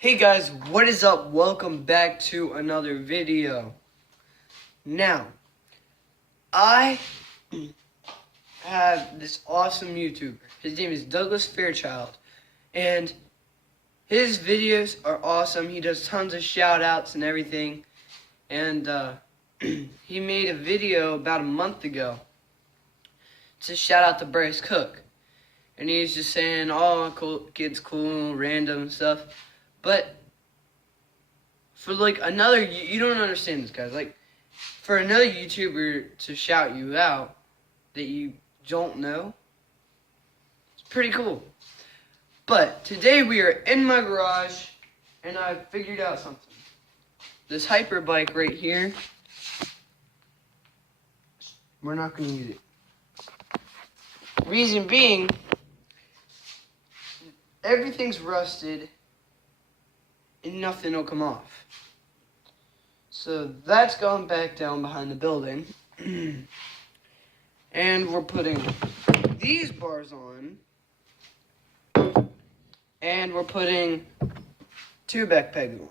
Hey guys, what is up? Welcome back to another video. Now, I have this awesome YouTuber. His name is Doglas Fairchild, and his videos are awesome. He does tons of shout outs and everything, and he made a video about a month ago to shout out to Bryce Cook, and he's just saying, "Oh, cool, kid's cool, random stuff," but for like another, you don't understand this, guys. Like, for another YouTuber to shout you out that you don't know, it's pretty cool. But today we are in my garage, and I figured out something. This hyper bike right here, we're not going to use it. Reason being, everything's rusted, and nothing will come off. So that's going back down behind the building. And we're putting these bars on. And we're putting two back pegs on.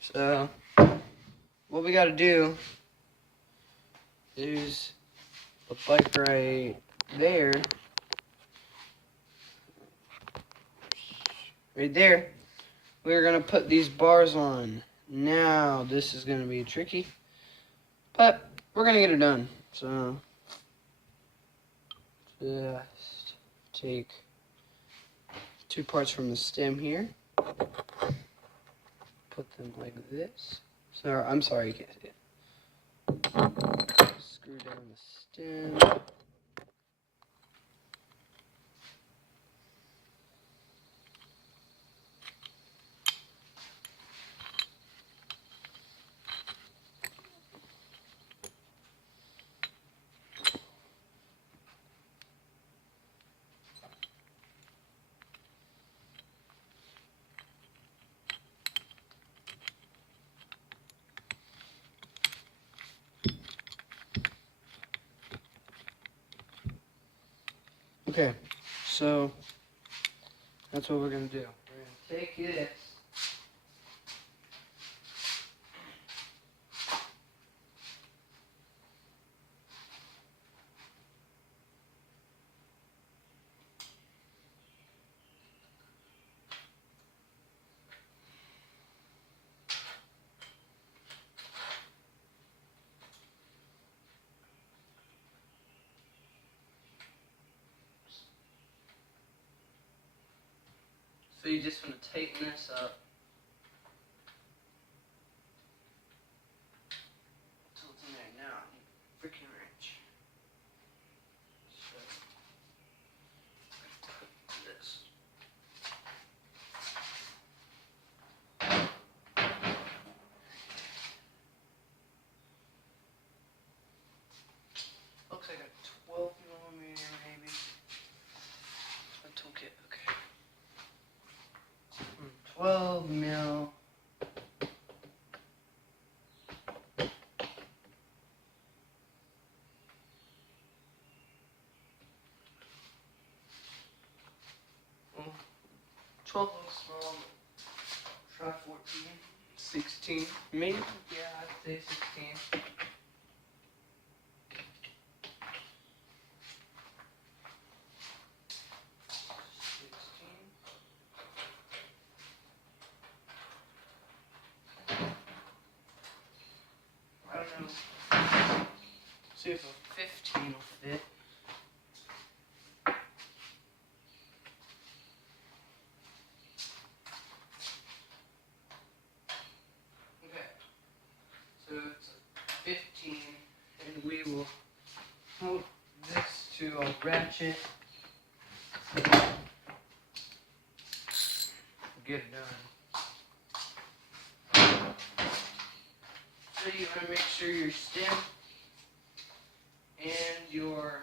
So what we gotta do is the bike right there. Right there. We're gonna put these bars on. Now this is gonna be tricky, but we're gonna get it done. So just take two parts from the stem here, put them like this. So I'm sorry, you can't see it. Screw down the stem. Okay, so that's what we're gonna do. We're gonna take this. So you just want to tighten this up until it's in there. Now, freaking wrench. So, this. Looks like a 12 millimeter maybe. A toolkit, okay. 12 mil. Well, 12 looks small. Try 14. 16. Maybe, yeah, I'd say 16. I don't know. See if a 15 will fit. Okay. So it's a 15, and we will hook this to a ratchet. Get it done. So you want to make sure your stem and your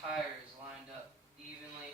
tire is lined up evenly.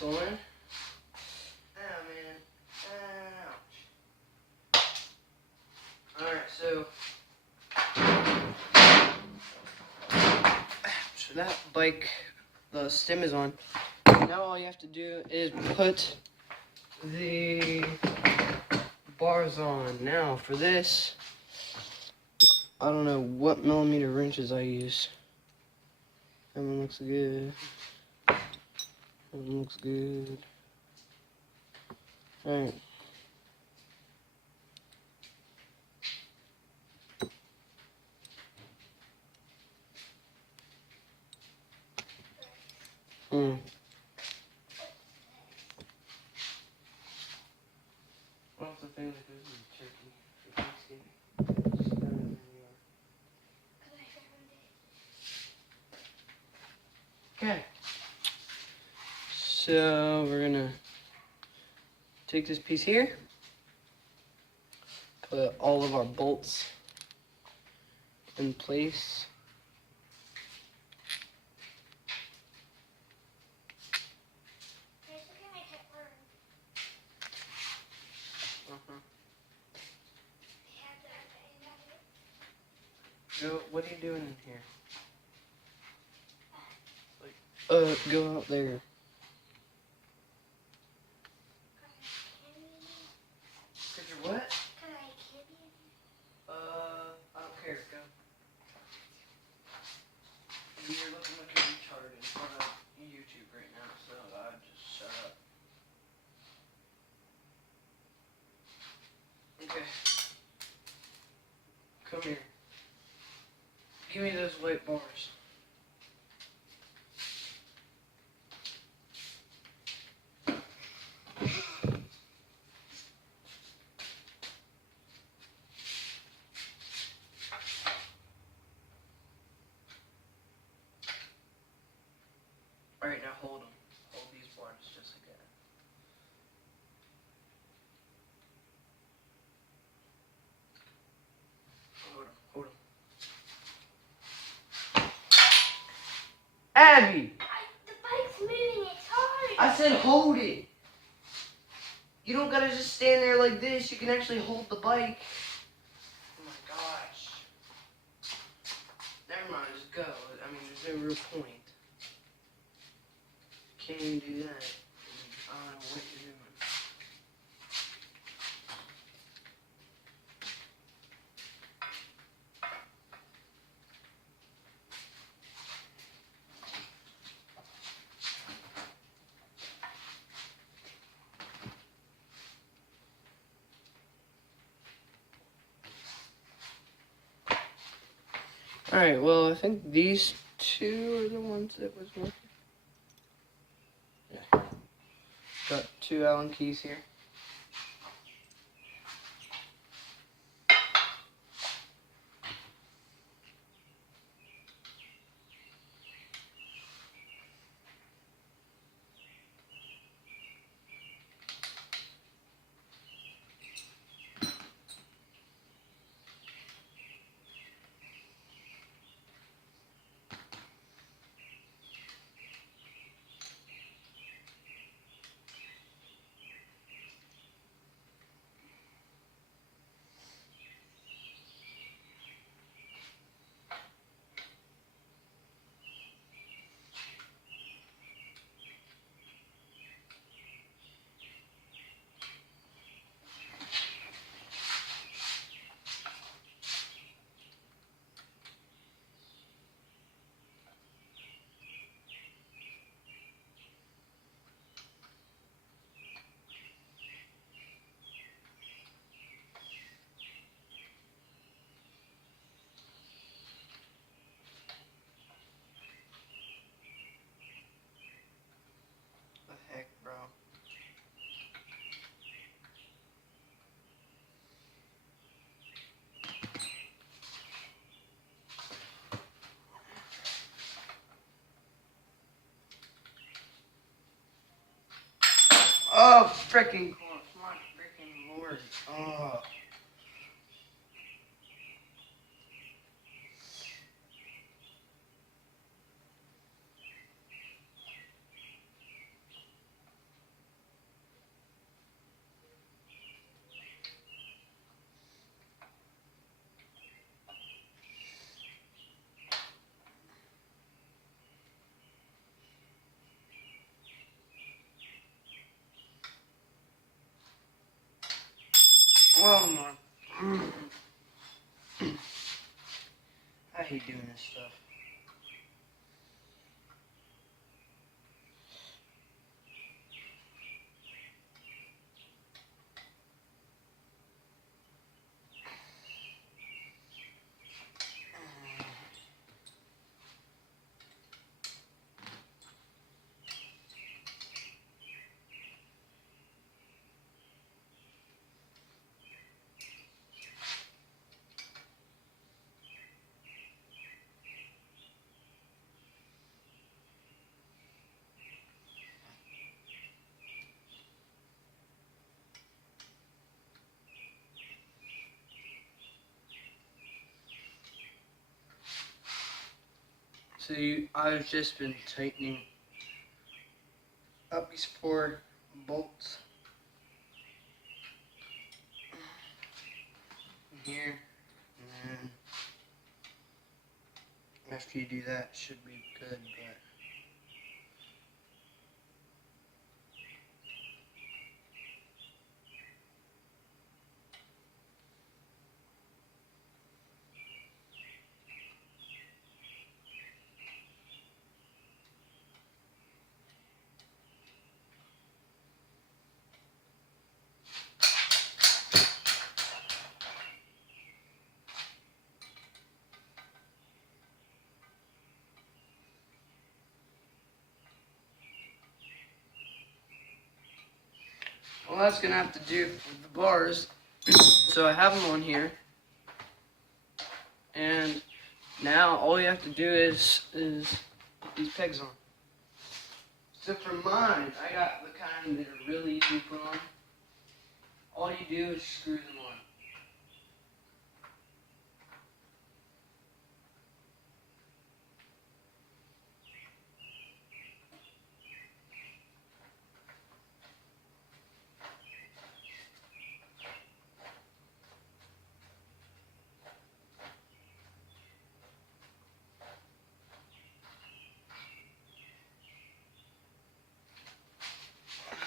straps on. Oh man. Ouch. Alright, so that bike, the stem is on. Now all you have to do is put the bars on. Now for this, I don't know what millimeter wrenches I use. That one looks good. That one looks good. Alright. Well, the thing that goes with turkey for Thanksgiving. Okay. So we're gonna take this piece here, put all of our bolts in place. Go, what are you doing in here? Go out there. Cause you're what? I don't care. Go. You're looking like a retard in front of YouTube right now, so I just shut up. Okay. Come here. Give me those white bars. Alright, now hold them. Hold these bars just like that. Hold them. Hold them. Abby! The bike's moving, it's hard. I said hold it. You don't gotta just stand there like this. You can actually hold the bike. Oh my gosh. Never mind, just go. I mean, there's no real point. Can't even do that. I don't know what you're doing. Alright, well, I think these two are the ones that was working. Yeah. Got 2 Allen keys here. The heck, bro? Oh, freaking corn. My freaking lord. Oh. Oh my. I hate doing this stuff. So I've just been tightening up these 4 bolts in here, and then after you do that, it should be good. But all that's gonna have to do with the bars. So I have them on here, and now all you have to do is put these pegs on. So for mine, I got the kind that are really easy to put on. All you do is screw them on.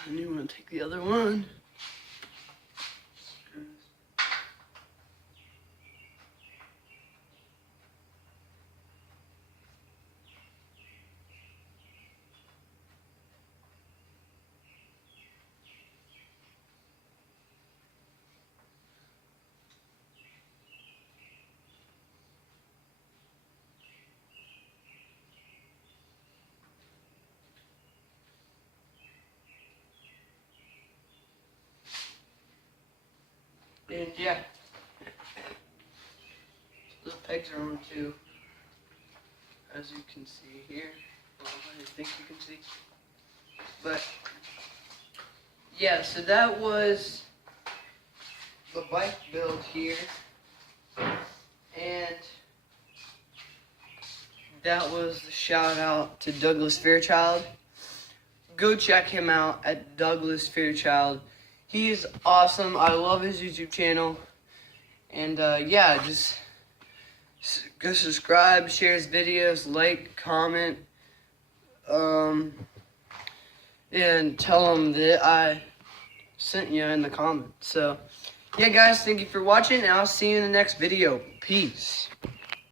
And you want to take the other one. And yeah, those pegs are on too, as you can see here. Well, I think you can see. But yeah, so that was the bike build here, and that was the shout out to Douglas Fairchild. Go check him out at Douglas Fairchild. He is awesome. I love his YouTube channel. And yeah, just go subscribe, share his videos, like, comment, and tell him that I sent you in the comments. So yeah, guys, thank you for watching, and I'll see you in the next video. Peace.